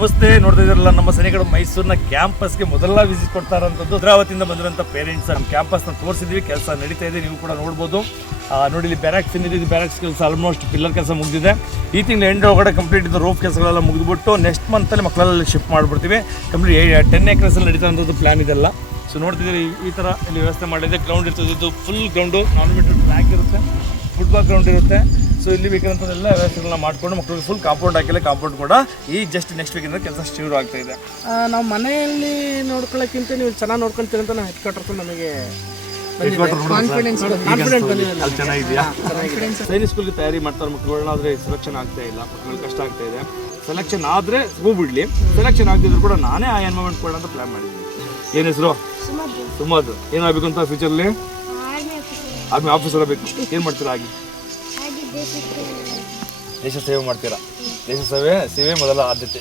ನಮಸ್ತೆ. ನೋಡ್ತಾ ಇದ್ರಲ್ಲ, ನಮ್ಮ ಸೈನಿಕರು ಮೈಸೂರಿನ ಕ್ಯಾಂಪಸ್ಗೆ ಮೊದಲ ವಿಸಿಟ್ ಕೊಡ್ತಾ ಇರೋಂಥದ್ದು. ಭದ್ರಾವತಿಯಿಂದ ಬಂದಿರೋಂಥ ಪೇರೆಂಟ್ಸ್ ನಮ್ಮ ಕ್ಯಾಂಪಸ್ನ ತೋರಿಸಿದ್ವಿ. ಕೆಲಸ ನಡೀತಾ ಇದೆ, ನೀವು ಕೂಡ ನೋಡ್ಬೋದು. ನೋಡಿ, ಇಲ್ಲಿ ಬ್ಯಾರಕ್ಸ್ ಏನಿದೆ, ಬ್ಯಾರಕ್ಸ್ ಕೆಲಸ ಆಲ್ಮೋಸ್ಟ್ ಪಿಲ್ಲರ್ ಕೆಲಸ ಮುಗಿದಿದೆ. ಈ ತಿಂಗಳು ಎಂಡ್ ಒಳಗಡೆ ಕಂಪ್ಲೀಟ್ ಇದು ರೋಫ್ ಕೆಲಸಗಳೆಲ್ಲ ಮುಗಿದ್ಬಿಟ್ಟು ನೆಕ್ಸ್ಟ್ ಮಂತಲ್ಲಿ ಮಕ್ಕಳೆಲ್ಲ ಶಿಫ್ಟ್ ಮಾಡಿಬಿಡ್ತೀವಿ. ಕಂಪ್ಲೀಟ್ 10 ಎಕರೆಸಲ್ಲಿ ನಡೀತಾ ಇರೋಂಥದ್ದು ಪ್ಲ್ಯಾನ್ ಇದೆಲ್ಲ. ಸೊ ನೋಡ್ತಿದ್ದೀರಿ, ಈ ಥರ ಇಲ್ಲಿ ವ್ಯವಸ್ಥೆ ಮಾಡಿದೆ. ಗ್ರೌಂಡ್ ಇರ್ತದೆ, ಇದು ಫುಲ್ ಗ್ರೌಂಡು, 4 ಮೀಟರ್ ಟ್ರ್ಯಾಕ್ ಇರುತ್ತೆ, ಫುಟ್ಬಾಲ್ ಗ್ರೌಂಡ್ ಇರುತ್ತೆ. ಸೊ ಇಲ್ಲಿ ಬೇಕಂತದೆಲ್ಲ ವ್ಯವಸ್ಥೆಗಳನ್ನ ಮಾಡಿಕೊಂಡು ಮಕ್ಕಳಿಗೆ ಫುಲ್ ಕಾಂಪೌಂಡ್ ಹಾಕಿಲ್ಲ. ಕಾಂಪೌಂಡ್ ಕೂಡ ಈ ಜಸ್ಟ್ ನೆಕ್ಸ್ಟ್ ವೀಕಿಂದ ಕೆಲಸ ಶುರು ಆಗ್ತಾ ಇದೆ. ನಾವು ಮನೆಯಲ್ಲಿ ನೋಡ್ಕೊಳ್ಳೋಕ್ಕಿಂತ ನೀವು ಚೆನ್ನಾಗಿ ನೋಡ್ಕೊಳ್ತೀರಿ ಅಂತ ನಾವು ಹೆಡ್ ಕ್ವಾರ್ಟರ್ಸ್ ನಮಗೆ ಚೆನ್ನಾಗಿದೆಯಾ? ಸೈನಿಕ್ ಸ್ಕೂಲ್ಗೆ ತಯಾರಿ ಮಾಡ್ತಾರೆ ಮಕ್ಕಳುಗಳನ್ನ, ಆದರೆ ಸೆಲೆಕ್ಷನ್ ಆಗ್ತಾ ಇಲ್ಲ, ಮಕ್ಕಳಿಗೆ ಕಷ್ಟ ಆಗ್ತಾ ಇದೆ. ಸೆಲೆಕ್ಷನ್ ಆದರೆ ಹೋಗ್ಬಿಡ್ಲಿ, ಸೆಲೆಕ್ಷನ್ ಆಗದಿದ್ರು ಕೂಡ ನಾನೇ ಆ ಎನ್ವೈರನ್ಮೆಂಟ್ ಕೊಡೋಣ ಅಂತ ಪ್ಲಾನ್ ಮಾಡಿದ್ದೀನಿ. ಏನು ಹೆಸರು? ಸುಮದ್. ಏನಾಗಬೇಕು ಅಂತ ಫ್ಯೂಚರ್ಲಿ? ಆರ್ಮಿ ಆಫೀಸರ್ ಆಗಬೇಕು. ಏನು ಮಾಡ್ತೀರಾ ಆಗಿ? ದೇಶ ಸೇವೆ ಮಾಡ್ತೀರಾ? ದೇಶ ಸೇವೆ ಮೊದಲ ಆದ್ಯತೆ.